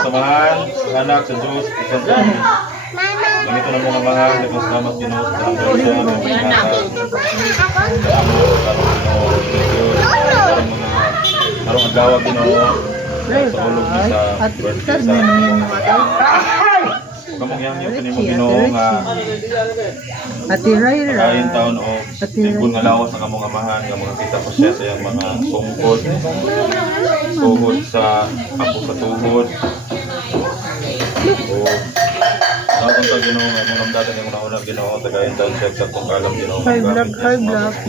Samahan, anak sa Diyos, ganito na mga mahal, nagpasalamat Ginoo sa arong agawa Ginoo sa ulog ni sa birthday kamong yang yung kanimo Ginoo nga Ati Raira. kain taon o tingkol nga lawas ang among amahan nga mga kita pa siya sa iyang mga tungkod tuhod sa ako sa tuhod o nakon sa Ginoo nga mong namdatan yung unang Ginoo tagayin taon siya sa kung kalam Ginoo Hi vlog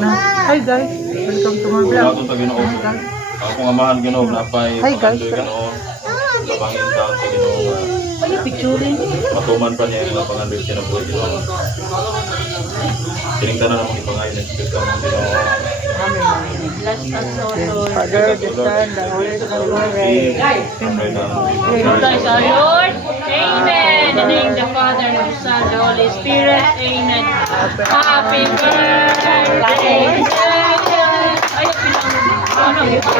na. Hi guys, welcome to my vlog. nakon sa Ginoo akong amahan Ginoo na apay Hi, guys. Ginoo labangin taon sa Ginoo nga matuman pa niya yung mga pangandoy siya ng buhay Ginoo. Tinigtanan na mga ipangayon ng Espiritu ng Ginoo. Father, the Son, the Holy Spirit. Bless our Lord. Amen. In the name of the Father, and of the Son, and the Holy Spirit. Amen. Happy birthday to you. Ay, happy to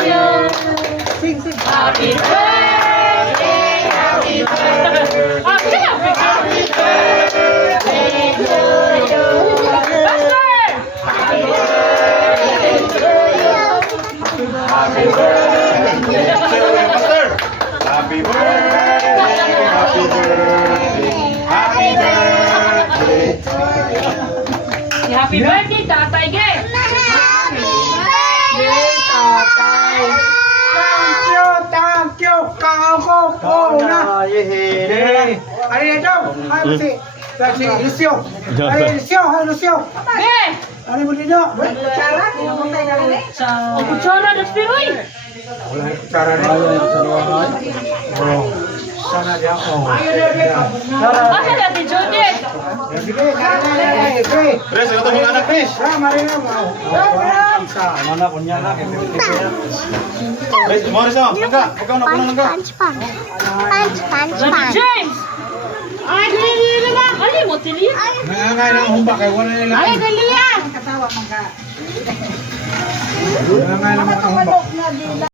you. Sing. Happy birthday. Happy birthday. Happy birthday to you. Pastor! Happy birthday to you. Happy birthday to you, Pastor! Happy birthday! Happy birthday! Happy birthday to you! Happy birthday, Tatay Gay! Thank you, kako po na. Ano ito? Ano si Lucio? Ano Lucio? Gay! Ano mo dito? O kutsara na spiroy! Cara na. Sana di ako. Asa natin, Judith? Sige, sige. Chris, ito mga anak, Chris! Mana punya na. Chris, umaris na! Langga! Huwag kang napunan langga! Brother James! Ay, dili na! Ali mo, tili? Nangangay na humba kay wala nila. Ay, dali yan! Nangangay na humba.